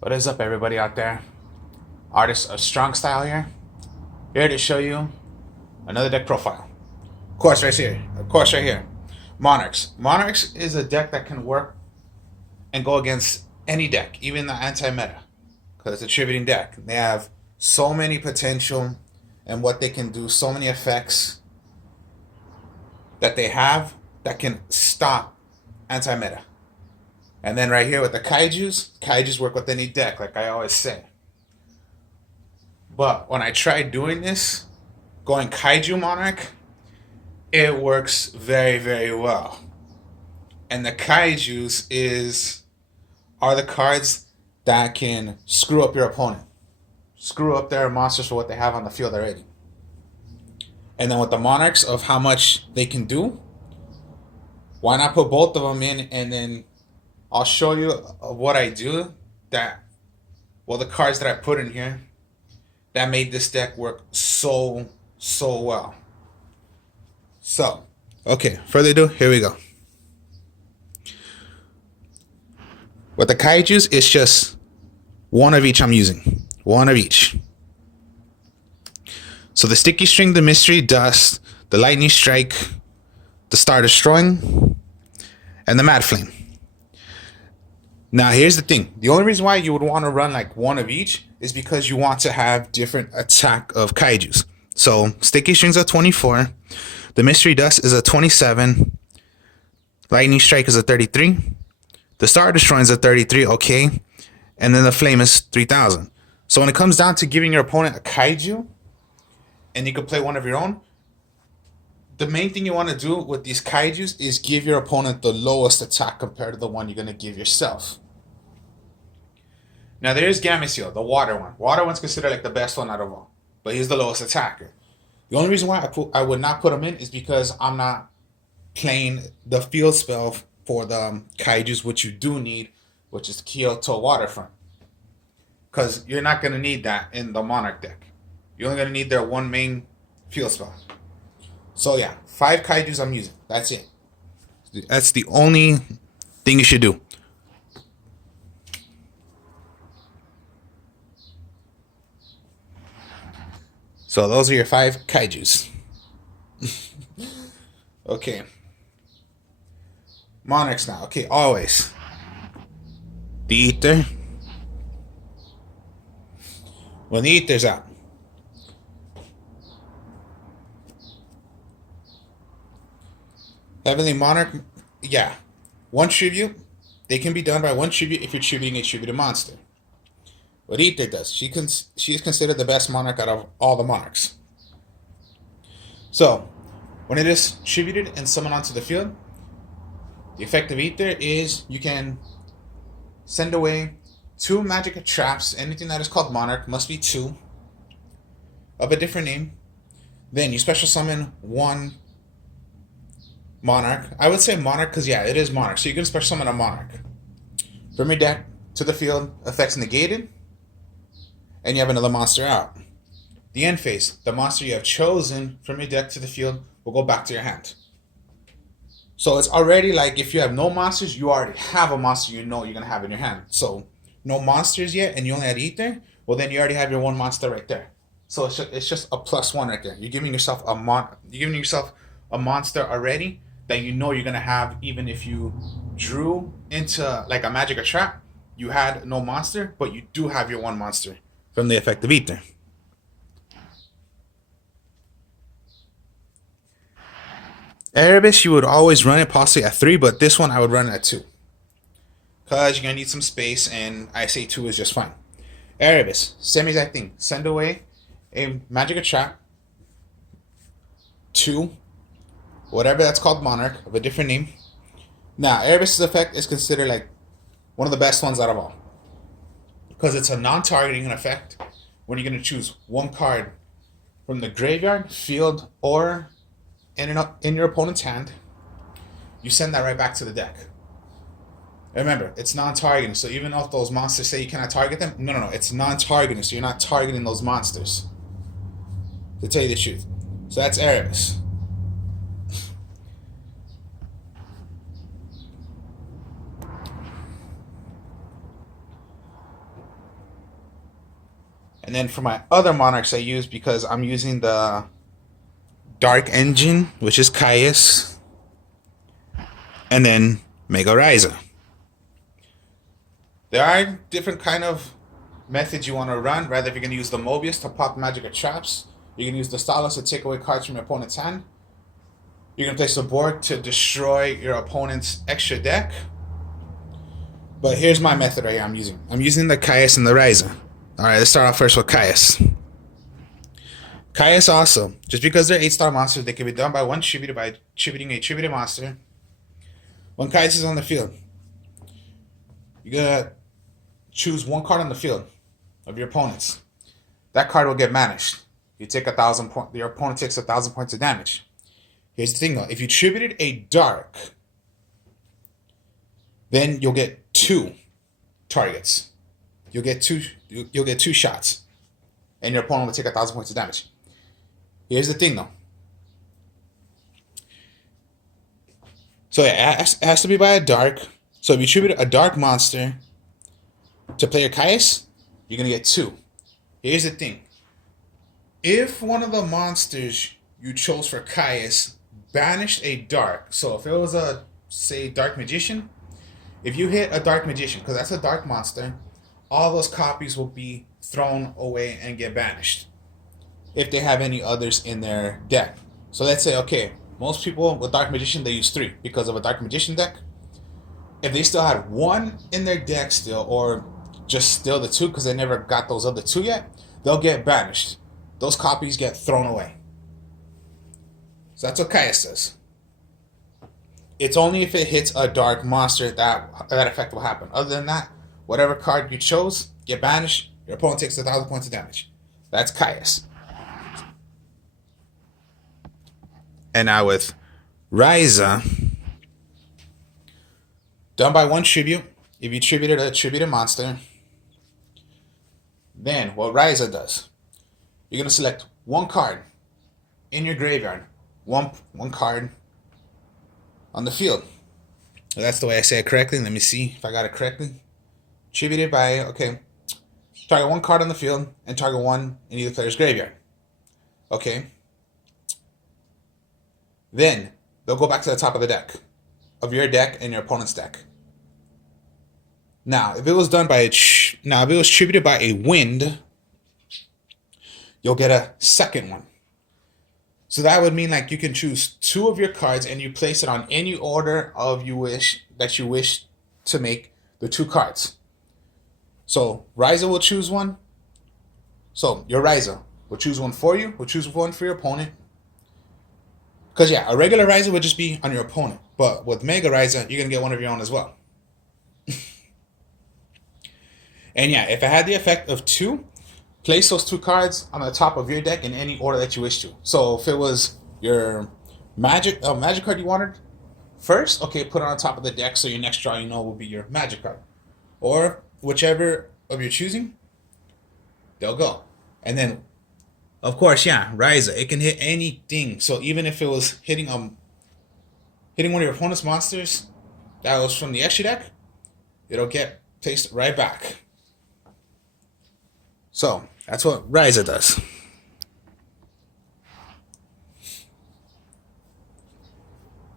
What is up, everybody out there? Artist of Strong Style here to show you another deck profile. Of course, right here. Monarchs. Monarchs is a deck that can work and go against any deck, even the anti-meta, because it's a tributing deck. They have so many potential and what they can do, so many effects that they have that can stop anti-meta. And then right here with the kaijus work with any deck, like I always say. But when I tried doing this, going Kaiju Monarch, it works very, very well. And the kaijus are the cards that can screw up your opponent. Screw up their monsters for what they have on the field already. And then with the Monarchs of how much they can do, why not put both of them in, and then I'll show you what I do the cards that I put in here that made this deck work so well. So, okay, further ado, here we go. With the kaijus, it's just one of each I'm using. One of each. So the Sticky String, the Mystery Dust, the Lightning Strike, the Star Destroying, and the Mad Flame. Now, here's the thing. The only reason why you would want to run like one of each is because you want to have different attack of kaijus. So, Sticky String's a 24. The Mystery Dust is a 27. Lightning Strike is a 33. The Star Destroyer is a 33, okay. And then the Flame is 3,000. So when it comes down to giving your opponent a kaiju, and you can play one of your own, the main thing you want to do with these kaijus is give your opponent the lowest attack compared to the one you're going to give yourself. Now there's Gameciel, the water one. Water one's considered like the best one out of all, but he's the lowest attacker. The only reason why I would not put him in is because I'm not playing the field spell for the kaijus, which you do need, which is Kyoto Waterfront. Because you're not going to need that in the Monarch deck. You're only going to need their one main field spell. So yeah, 5 kaijus I'm using. That's it. That's the only thing you should do. So those are your 5 kaijus. Okay. Monarchs now. Okay, always. The Ether. When the Ether's out, Heavenly Monarch, yeah. One tribute. They can be done by one tribute if you're tributing a tributed monster. What Ether does, she is considered the best monarch out of all the monarchs. So, when it is tributed and summoned onto the field, the effect of Ether is you can send away 2 magic traps. Anything that is called Monarch must be 2 of a different name. Then you special summon 1 Monarch. I would say Monarch because, yeah, it is Monarch. So you can special summon a Monarch. From your deck to the field, effects negated, and you have another monster out. The end phase, the monster you have chosen from your deck to the field will go back to your hand. So it's already like if you have no monsters, you already have a monster you know you're going to have in your hand. So no monsters yet, and you only had Ether, well then you already have your 1 monster right there. So it's just a +1 right there. You're giving yourself a monster already that you know you're going to have, even if you drew into like a magic or trap. You had no monster, but you do have your 1 monster from the effect of Ether. Erebus, you would always run it possibly at 3, but this one I would run it at 2. Because you're going to need some space, and I say 2 is just fine. Erebus, same exact thing. Send away a magic or trap. 2. Whatever that's called Monarch, of a different name. Now, Erebus' effect is considered like one of the best ones out of all. Because it's a non-targeting effect when you're going to choose 1 card from the graveyard, field, or in your opponent's hand. You send that right back to the deck. Remember, it's non-targeting, so even if those monsters say you cannot target them, no, it's non-targeting, so you're not targeting those monsters. To tell you the truth. So that's Erebus. And then for my other Monarchs I use, because I'm using the Dark Engine, which is Caius, and then Mega Raiza. There are different kind of methods you want to run. Rather, if you're going to use the Mobius to pop magic or traps, you can use the Stylus to take away cards from your opponent's hand. You can place the board to destroy your opponent's extra deck. But here's my method right here I'm using. I'm using the Caius and the Raiza. Alright, let's start off first with Caius. Caius also, just because they're 8-star monsters, they can be done by one tributed by tributing a tributed monster. When Caius is on the field, you're going to choose one card on the field of your opponent's. That card will get banished. You take 1,000 points. Your opponent takes 1,000 points of damage. Here's the thing though: if you tributed a dark, then you'll get 2 targets. You'll get two shots, and your opponent will take 1,000 points of damage. Here's the thing though. So yeah, it has to be by a dark. So if you tribute a dark monster to play your Caius, you're going to get 2. Here's the thing. If one of the monsters you chose for Caius banished a dark, so if it was a, say, Dark Magician, if you hit a Dark Magician, because that's a dark monster, all those copies will be thrown away and get banished if they have any others in their deck. So let's say, okay, most people with Dark Magician, they use 3 because of a Dark Magician deck. If they still had 1 in their deck still, or just still the 2 because they never got those other 2 yet, they'll get banished. Those copies get thrown away. So that's what Caius does. It's only if it hits a dark monster that effect will happen. Other than that, whatever card you chose, get banished, your opponent takes 1,000 points of damage. That's Caius. And now with Raiza, done by one tribute. If you tributed a tributed monster, then what Raiza does, you're going to select one card in your graveyard, one card on the field. Well, that's the way I say it correctly. Let me see if I got it correctly. Tributed by, okay, target one card on the field and target one in either player's graveyard. Okay. Then they'll go back to the top of the deck, of your deck and your opponent's deck. Now, if it was done by if it was tributed by a wind, you'll get a second one. So that would mean like you can choose 2 of your cards and you place it on any order of you wish to make the 2 cards. So Raiza will choose one. So your Raiza will choose one for you. Will choose one for your opponent. Because yeah, a regular Raiza would just be on your opponent, but with Mega Raiza, you're gonna get one of your own as well. And yeah, if it had the effect of 2, place those 2 cards on the top of your deck in any order that you wish to. So if it was your magic card you wanted first, okay, put it on top of the deck so your next draw will be your magic card. Or whichever of your choosing, they'll go. And then, of course, yeah, Raiza, it can hit anything. So even if it was hitting one of your opponent's monsters that was from the extra deck, it'll get placed right back. So that's what Raiza does.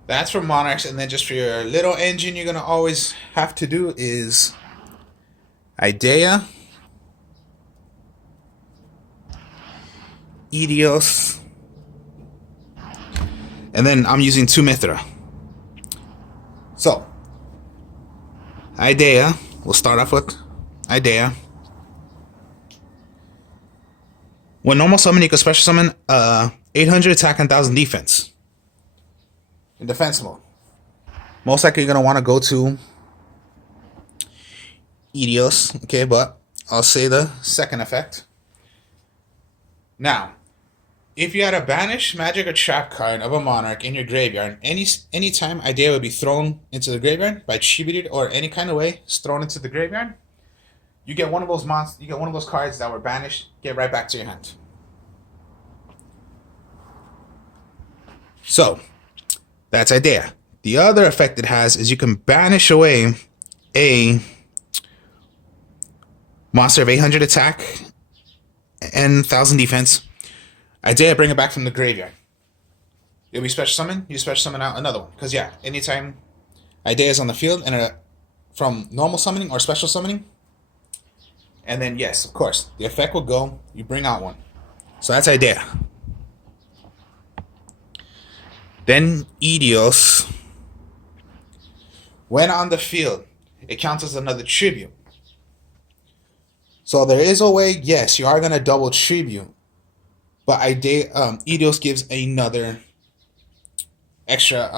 That's for Monarchs, and then just for your little engine, you're gonna always have to do is Idea, Idios, and then I'm using 2 Mithra. So Idea, we'll start off with Idea. When normal summon, you can special summon 800 attack and 1,000 defense. In defense mode. Most likely you're going to want to go to Idios. Okay, but I'll say the second effect. Now, if you had a banished magic or trap card of a monarch in your graveyard, anytime Idea would be thrown into the graveyard by tributed or any kind of way, it's thrown into the graveyard, you get one of those you get one of those cards that were banished, get right back to your hand. So, that's Idea. The other effect it has is you can banish away a monster of 800 attack and 1000 defense. Idea, bring it back from the graveyard. You'll be special summon. You special summon out another one. Because yeah, anytime Idea is on the field and from normal summoning or special summoning, and then yes, of course, the effect will go. You bring out one. So that's Idea. Then Edios. When on the field, it counts as another tribute. So there is a way, yes, you are going to double tribute. But Edios gives another extra.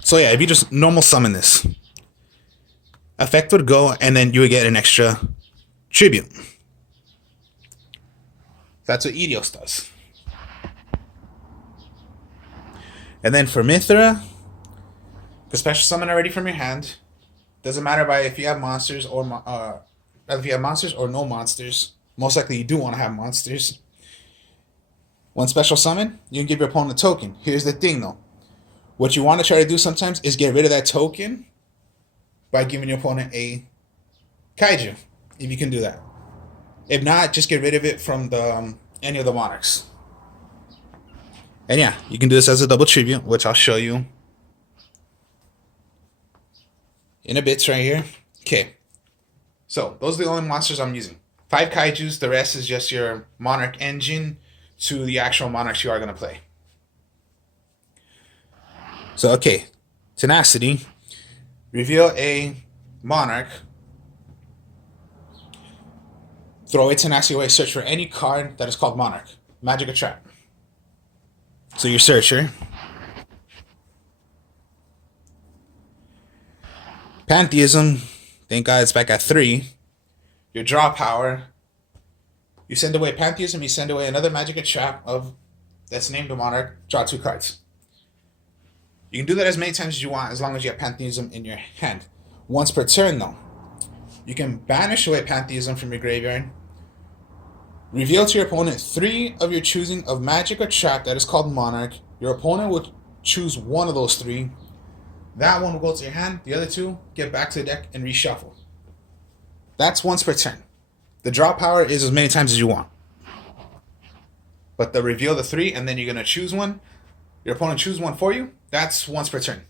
So yeah, if you just normal summon this, effect would go, and then you would get an extra tribute. That's what Edios does. And then for Mithra, the special summon already from your hand. Doesn't matter by if you have monsters or if you have monsters or no monsters. Most likely you do want to have monsters. One special summon, you can give your opponent a token. Here's the thing though. What you want to try to do sometimes is get rid of that token by giving your opponent a Kaiju, if you can do that. If not, just get rid of it from the any of the Monarchs. And yeah, you can do this as a double tribute, which I'll show you in a bit right here. Okay. So, those are the only monsters I'm using. 5 Kaijus, the rest is just your Monarch engine to the actual Monarchs you are going to play. So, okay. Tenacity. Reveal a Monarch. Throw a Tenacity away. Search for any card that is called Monarch. Magic or Trap. So your searcher. Pantheism. Thank God it's back at 3. Your draw power. You send away Pantheism, you send away another Magic or Trap that's named a Monarch. Draw 2 cards. You can do that as many times as you want, as long as you have Pantheism in your hand. Once per turn though. You can banish away Pantheism from your graveyard. Reveal to your opponent 3 of your choosing of Magic or Trap that is called Monarch. Your opponent will choose one of those 3. That one will go to your hand. The other 2 get back to the deck and reshuffle. That's once per turn. The draw power is as many times as you want. But the reveal the 3 and then you're going to choose one. Your opponent choose one for you. That's once per turn.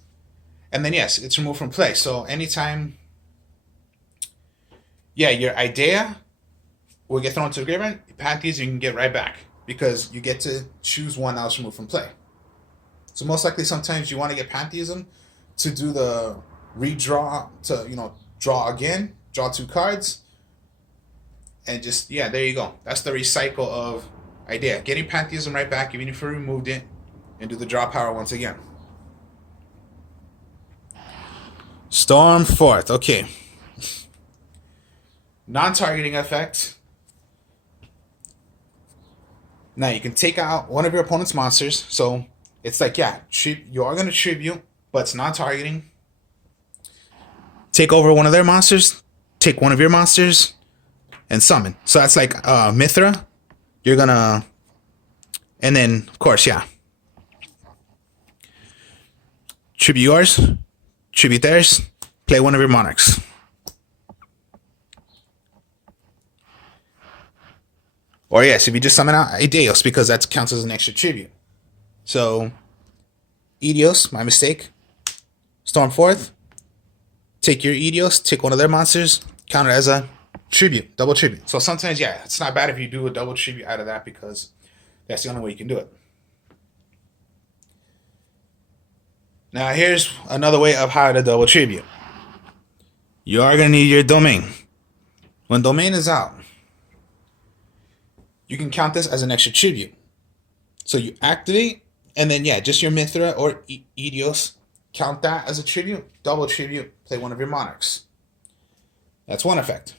And then yes, it's removed from play. So anytime, yeah, your idea will get thrown to the graveyard. Pantheism you can get right back because you get to choose one that was removed from play. So most likely sometimes you want to get Pantheism to do the redraw, to draw again, draw 2 cards, and just yeah, there you go. That's the recycle of idea. Getting Pantheism right back, even if you removed it, and do the draw power once again. Stormforth, okay. Non-targeting effect. Now you can take out one of your opponent's monsters. So it's like, yeah, you are going to tribute, but it's non-targeting. Take over one of their monsters, take one of your monsters, and summon. So that's like Mithra. You're going to, and then, of course, yeah. Tribute yours, tribute theirs, play one of your Monarchs. Or yes, if you just summon out Edios, because that counts as an extra tribute. So, Edios, my mistake. Stormforth. Take your Edios, take one of their monsters, count it as a tribute, double tribute. So sometimes, yeah, it's not bad if you do a double tribute out of that because that's the only way you can do it. Now here's another way of how to double tribute. You are going to need your domain. When domain is out, you can count this as an extra tribute. So you activate, and then yeah, just your Mithra or Edios, count that as a tribute, double tribute, play one of your Monarchs. That's one effect.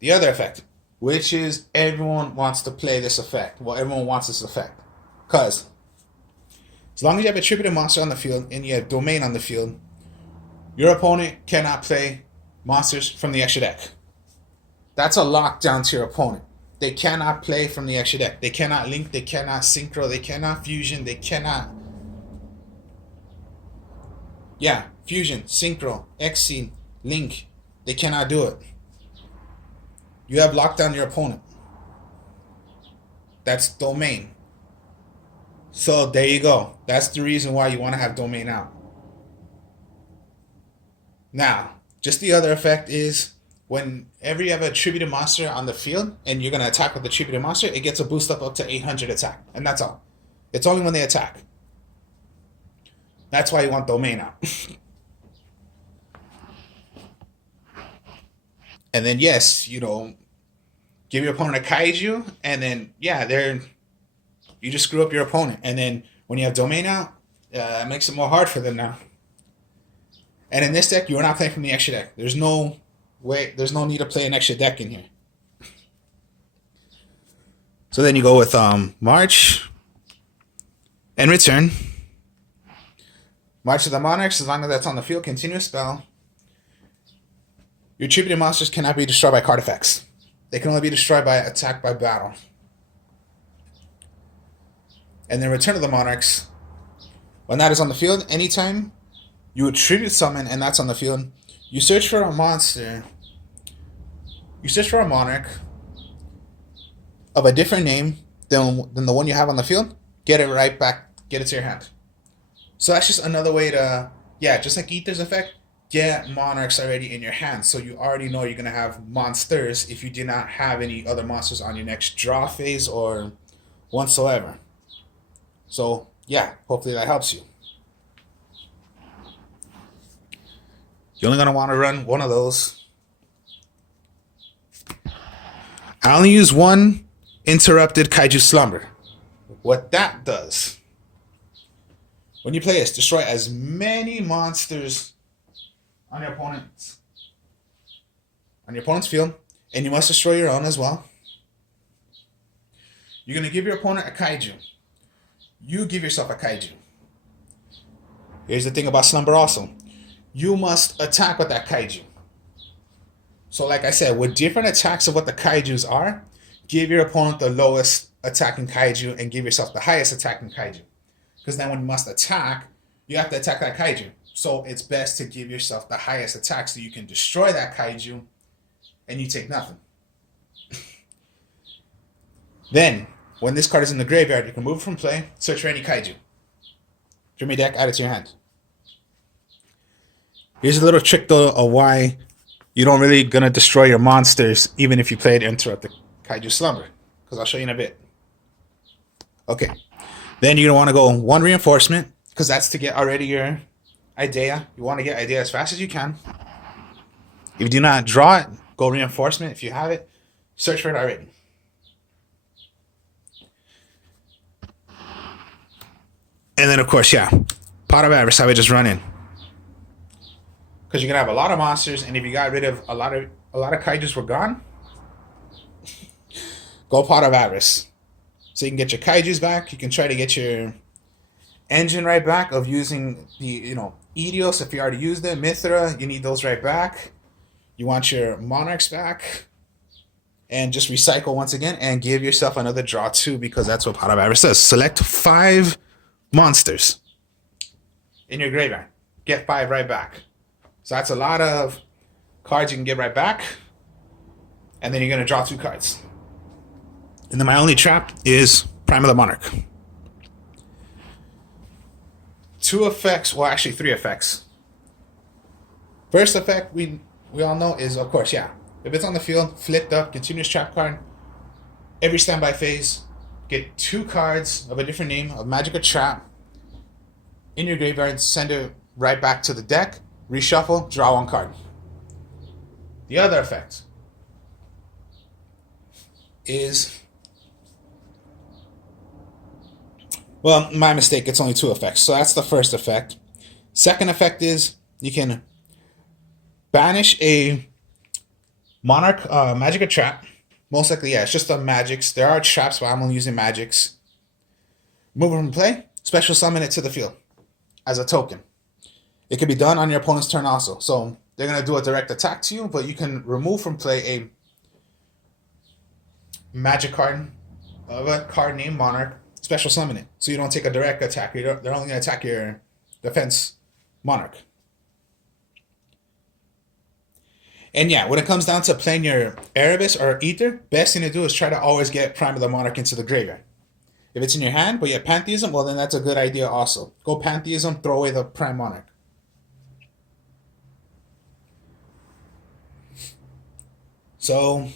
The other effect, which is everyone wants to play this effect. Well, everyone wants this effect. Because as long as you have a tributed monster on the field and you have domain on the field, your opponent cannot play monsters from the extra deck. That's a lockdown to your opponent. They cannot play from the extra deck. They cannot link, they cannot synchro, they cannot fusion, they cannot... Yeah, fusion, synchro, Xseed, link. They cannot do it. You have locked down your opponent. That's domain. So there you go. That's the reason why you want to have domain out. Now, just the other effect is whenever you have a attributed monster on the field and you're going to attack with the attributed monster, it gets a boost up to 800 attack. And that's all. It's only when they attack. That's why you want domain out. And then, yes, give your opponent a kaiju, and then, yeah, you just screw up your opponent. And then when you have domain out, it makes it more hard for them now. And in this deck, you're not playing from the extra deck. There's no need to play an extra deck in here. So then you go with March and return. March of the Monarchs, as long as that's on the field, continuous spell. Your attributed monsters cannot be destroyed by card effects. They can only be destroyed by attack by battle. And then Return of the Monarchs. When that is on the field, anytime you attribute summon and that's on the field, you search for a monster. You search for a monarch of a different name than the one you have on the field. Get it right back. Get it to your hand. So that's just another way to, just like Ether's effect, get monarchs already in your hand. So you already know you're going to have monsters if you do not have any other monsters on your next draw phase or whatsoever. So, hopefully that helps you. You're only going to want to run one of those. I only use one Interrupted Kaiju Slumber. What that does, when you play this, destroy as many monsters on your opponent's field, and you must destroy your own as well. You're going to give your opponent a kaiju. You give yourself a kaiju. Here's the thing about Slumber also. You must attack with that kaiju. So like I said, with different attacks of what the kaijus are, give your opponent the lowest attacking kaiju and give yourself the highest attacking kaiju. Because then when you must attack, you have to attack that kaiju. So it's best to give yourself the highest attack so you can destroy that kaiju and you take nothing. Then, when this card is in the graveyard, you can move it from play, search for any kaiju. From your deck, add it to your hand. Here's a little trick though of why you don't really gonna destroy your monsters even if you play it Interrupt the Kaiju Slumber. Because I'll show you in a bit. Okay. Then you're gonna want to go one reinforcement, because that's to get already your idea. You want to get idea as fast as you can. If you do not draw it, go reinforcement. If you have it, search for it already. And then of course, Pot of Avarice, I would just run in. Because you're gonna have a lot of monsters, and if you got rid of a lot of kaijus were gone, go Pot of Avarice. So you can get your kaijus back. You can try to get your engine right back of using the Edios if you already used them. Mithra, you need those right back. You want your Monarchs back. And just recycle once again and give yourself another draw too, because that's what Pot of Avarice says. Select 5 monsters in your graveyard. Get 5 right back. So that's a lot of cards you can get right back. And then you're going to draw 2 cards. And then my only trap is Prime of the Monarch. 2 effects, well actually 3 effects. First effect we all know is, of course, if it's on the field, flipped up, continuous trap card. Every standby phase, get 2 cards of a different name of magic or trap in your graveyard, send it right back to the deck, reshuffle, draw 1 card. The other effect is, well, my mistake, it's only 2 effects. So that's the first effect. Second effect is you can banish a Monarch magic or trap. Most likely, it's just the magics. There are traps, but I'm only using magics. Move it from play, special summon it to the field as a token. It can be done on your opponent's turn also. So they're going to do a direct attack to you, but you can remove from play a magic card of a card named Monarch, special summon it. So you don't take a direct attack. They're only going to attack your defense Monarch. And yeah, when it comes down to playing your Erebus or Ether, best thing to do is try to always get Prime of the Monarch into the graveyard. If it's in your hand, but you have Pantheism, well then that's a good idea also. Go Pantheism, throw away the Prime Monarch. So,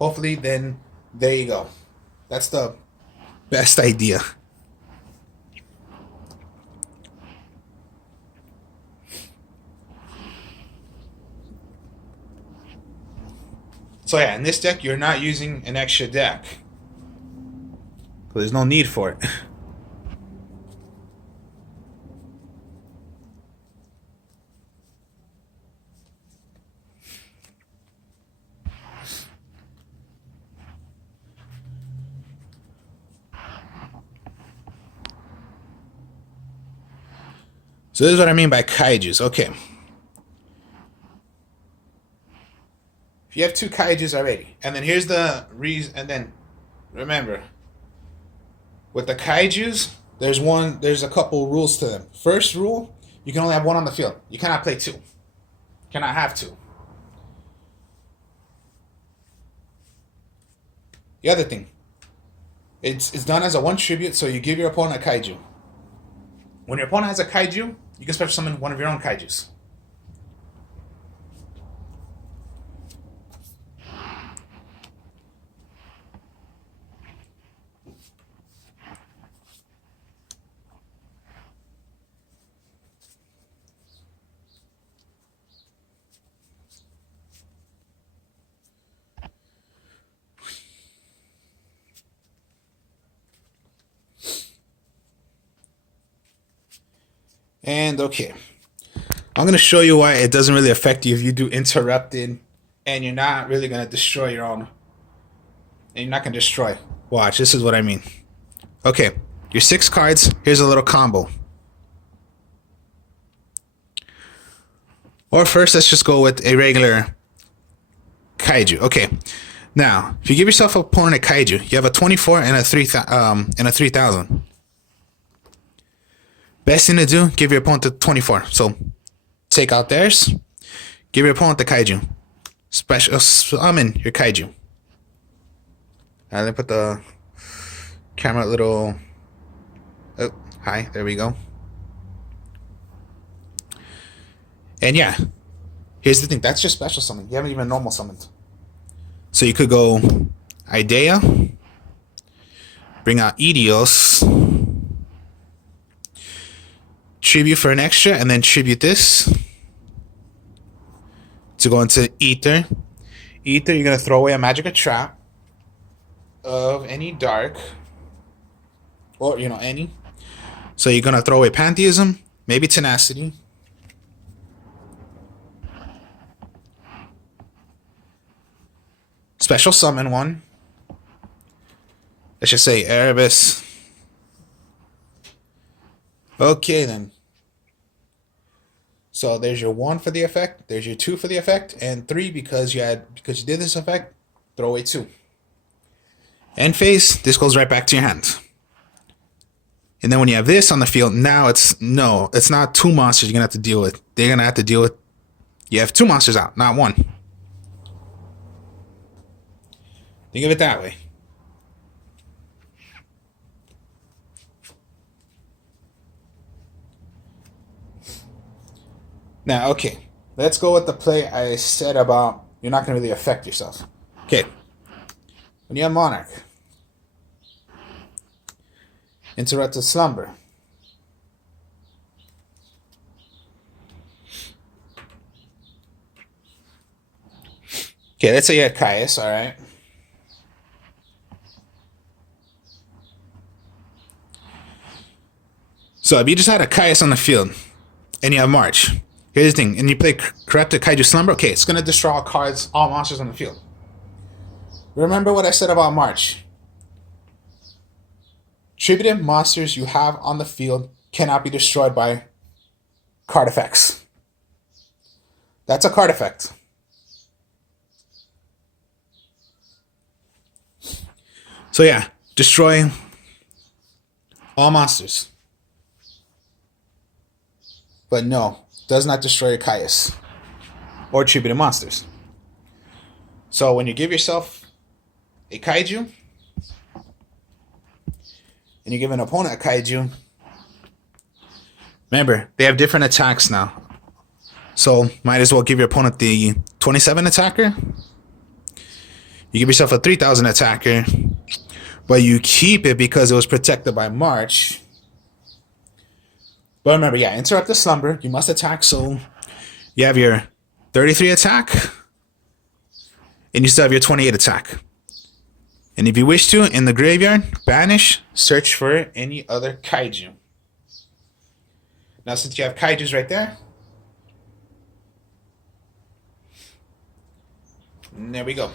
hopefully then, there you go. That's the best idea. So yeah, in this deck, you're not using an extra deck. There's no need for it. So this is what I mean by kaijus. Okay. If you have 2 kaijus already, and then here's the reason, and then remember, with the kaijus, there's a couple rules to them. First rule, you can only have 1 on the field. You cannot play 2. You cannot have 2. The other thing, it's done as a 1 tribute, so you give your opponent a kaiju. When your opponent has a kaiju, you can special summon one of your own kaijus. And okay, I'm going to show you why it doesn't really affect you if you do interrupted and you're not really going to destroy your own. And you're not going to destroy. Watch, this is what I mean. Okay, your 6 cards, here's a little combo. Or first, let's just go with a regular kaiju. Okay, now, if you give yourself an opponent a kaiju, you have a 24 and a 3000. Best thing to do, give your opponent the 24. So, take out theirs, give your opponent the kaiju. Special summon your kaiju. Let me put the camera a little... Oh, hi, there we go. And yeah, here's the thing, that's just special summon. You haven't even normal summoned. So you could go Idea, bring out Edios, tribute for an extra, and then tribute this to go into Ether. Ether, you're going to throw away a magic or trap of any dark, or, any. So you're going to throw away Pantheism, maybe Tenacity. Special summon one. Let's just say Erebus. Okay then. So there's your 1 for the effect, there's your 2 for the effect, and 3 because you did this effect, throw away 2. End phase, this goes right back to your hand. And then when you have this on the field, now it's not 2 monsters you're gonna have to deal with. They're gonna have to deal with, you have 2 monsters out, not 1. Think of it that way. Now, okay, let's go with the play I said about you're not going to really affect yourself. Okay, when you have Monarch, interrupted slumber. Okay, let's say you had Caius, alright. So if you just had a Caius on the field, and you have March, here's the thing, and you play Corrupted Kaiju Slumber, okay, it's going to destroy all cards, all monsters on the field. Remember what I said about March. Tributed monsters you have on the field cannot be destroyed by card effects. That's a card effect. So yeah, destroy all monsters. But no, does not destroy your Kaius or attributed monsters. So when you give yourself a Kaiju and you give an opponent a Kaiju, remember, they have different attacks now. So might as well give your opponent the 27 attacker. You give yourself a 3000 attacker, but you keep it because it was protected by March. But remember, yeah, interrupt the slumber. You must attack, so you have your 33 attack, and you still have your 28 attack. And if you wish to, in the graveyard, banish, search for any other Kaiju. Now, since you have Kaijus right there, and there we go.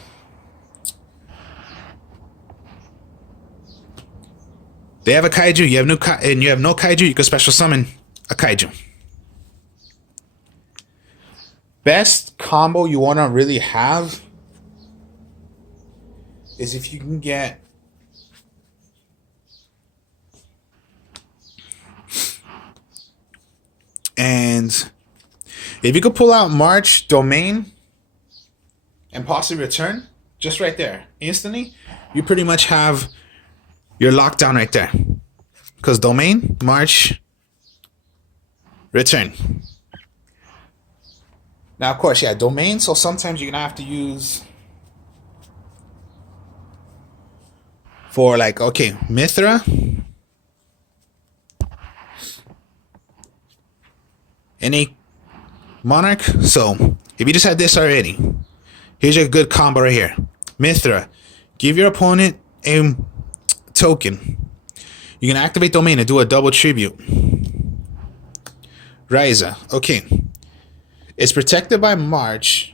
They have a Kaiju, you have no Kaiju, you can special summon a Kaiju. Best combo you want to really have is if you can get and if you could pull out March, Domain, and possibly Return, just right there, instantly, you pretty much have your lockdown right there. Because Domain, March, Return. Now, of course, yeah, Domain, so sometimes you're going to have to use for like, okay, Mithra. Any Monarch. So, if you just had this already, here's your good combo right here. Mithra, give your opponent a token. You can activate Domain and do a double tribute. Ryza, okay. It's protected by March.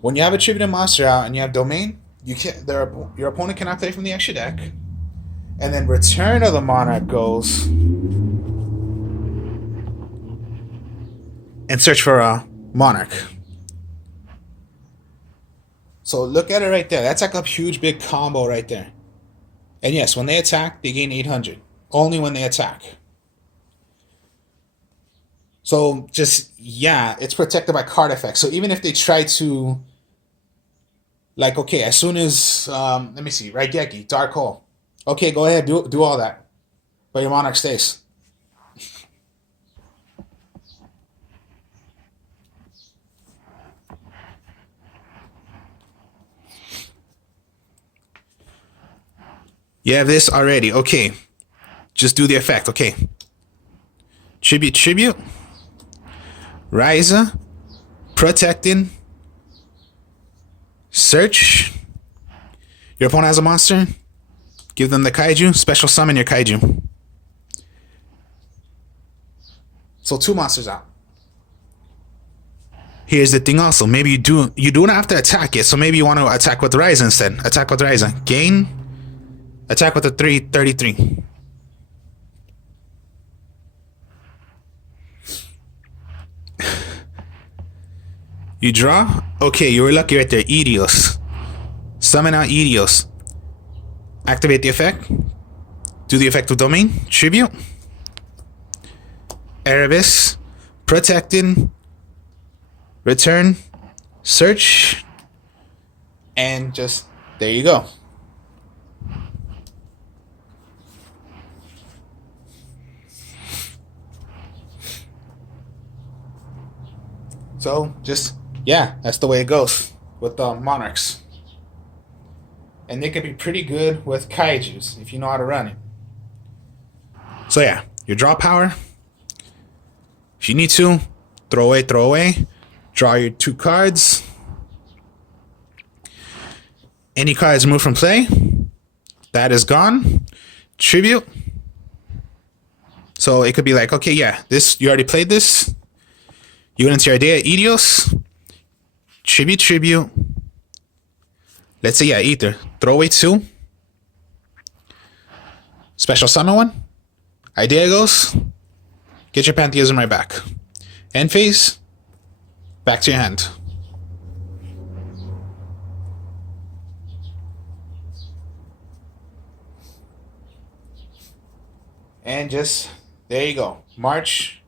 When you have a attributed monster out and you have Domain, your opponent cannot play from the extra deck. And then Return of the Monarch goes and search for a Monarch. So look at it right there. That's like a huge big combo right there. And yes, when they attack, they gain 800. Only when they attack. So just, yeah, it's protected by card effects. So even if they try to, like, okay, as soon as, let me see, Raigeki, Dark Hole. Okay, go ahead, do all that. But your Monarch stays. You have this already. Okay. Just do the effect. Okay. Tribute. Ryza. Protecting. Search. Your opponent has a monster. Give them the Kaiju. Special summon your Kaiju. So 2 monsters out. Here's the thing also. Maybe you don't have to attack it. So maybe you want to attack with Ryza instead. Attack with Ryza. Gain. Attack with a 333. You draw? Okay, you were lucky right there. Edios. Summon out Edios. Activate the effect. Do the effect with Domain. Tribute. Erebus. Protecting. Return. Search. And just, there you go. So, just, yeah, that's the way it goes with Monarchs. And they can be pretty good with Kaijus if you know how to run it. So, yeah, your draw power. If you need to, throw away. Draw your 2 cards. Any cards removed from play, that is gone. Tribute. So, it could be like, okay, yeah, this, you already played this. You went into your idea, Edios, tribute. Let's say, yeah, Ether. Throw away 2. Special summon 1. Idea goes. Get your Pantheism right back. End phase. Back to your hand. And just, there you go. March.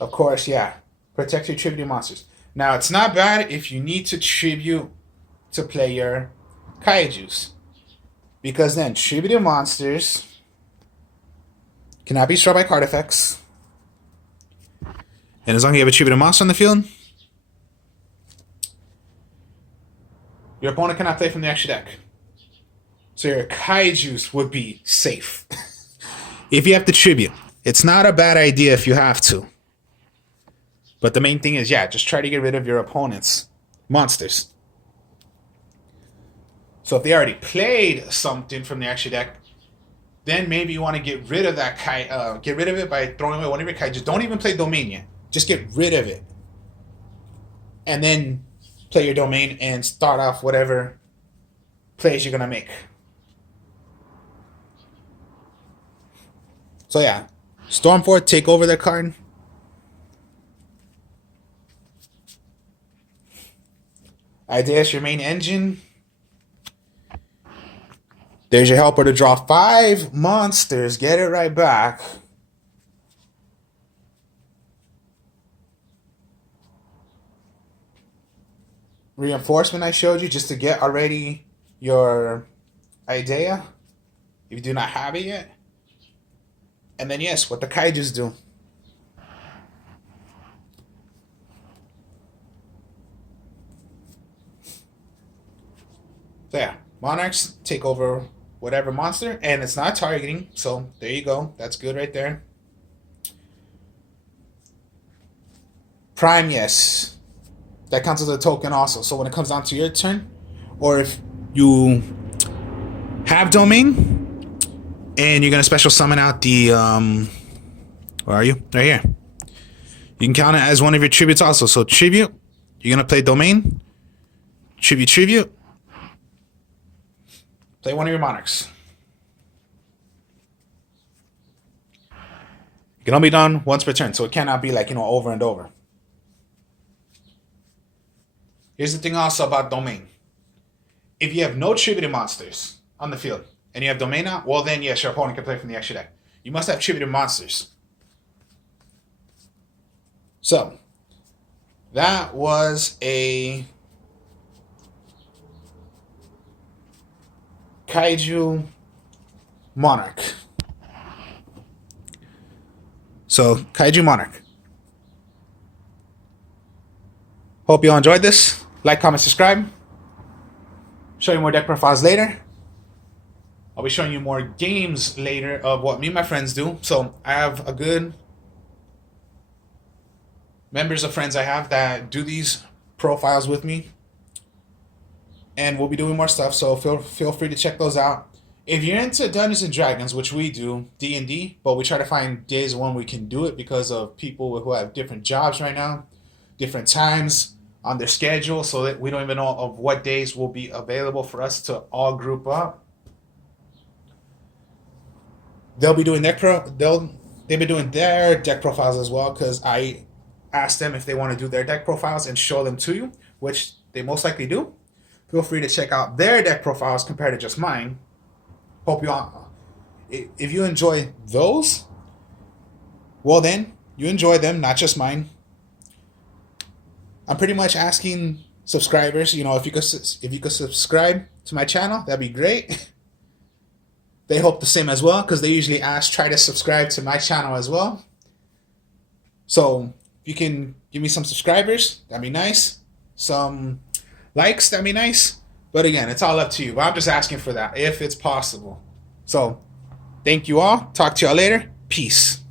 Of course, yeah. Protect your tribute monsters. Now, it's not bad if you need to tribute to play your kaijus. Because then tributed monsters cannot be struck by card effects. And as long as you have a tributed monster on the field, your opponent cannot play from the extra deck. So your kaijus would be safe. If you have to tribute. It's not a bad idea if you have to. But the main thing is, yeah, just try to get rid of your opponent's monsters. So if they already played something from the extra deck, then maybe you want to get rid of that get rid of it by throwing away one of your kaijus. Don't even play domain yet. Just get rid of it. And then play your domain and start off whatever plays you're going to make. So yeah, Stormfort, take over their card. Idea's your main engine. There's your helper to draw 5 monsters. Get it right back. Reinforcement I showed you just to get already your idea. If you do not have it yet. And then yes, what the kaijus do. So yeah, Monarchs take over whatever monster, and it's not targeting, so there you go. That's good right there. Prime, yes. That counts as a token also. So when it comes down to your turn, or if you have domain, and you're going to special summon out the, where are you? Right here. You can count it as one of your tributes also. So tribute, you're going to play domain, tribute, play one of your monarchs. It can only be done once per turn, so it cannot be like, over and over. Here's the thing also about domain. If you have no tributed monsters on the field, and you have domain out, well then yes, your opponent can play from the extra deck. You must have tributed monsters. So, that was a Kaiju Monarch. So, Kaiju Monarch. Hope you all enjoyed this. Like, comment, subscribe. Show you more deck profiles later. I'll be showing you more games later of what me and my friends do. So, I have a good members of friends I have that do these profiles with me. And we'll be doing more stuff, so feel free to check those out. If you're into Dungeons and Dragons, which we do, D&D, but we try to find days when we can do it because of people who have different jobs right now, different times on their schedule, so that we don't even know of what days will be available for us to all group up. They'll be doing they've been doing their deck profiles as well, because I asked them if they want to do their deck profiles and show them to you, which they most likely do. Feel free to check out their deck profiles compared to just mine. Hope you all, if you enjoy those, well then, you enjoy them, not just mine. I'm pretty much asking subscribers, if you could subscribe to my channel, that'd be great. They hope the same as well, because they usually try to subscribe to my channel as well. So, if you can give me some subscribers, that'd be nice. Some likes, that'd be nice. But again, it's all up to you. But I'm just asking for that, if it's possible. So, thank you all. Talk to y'all later. Peace.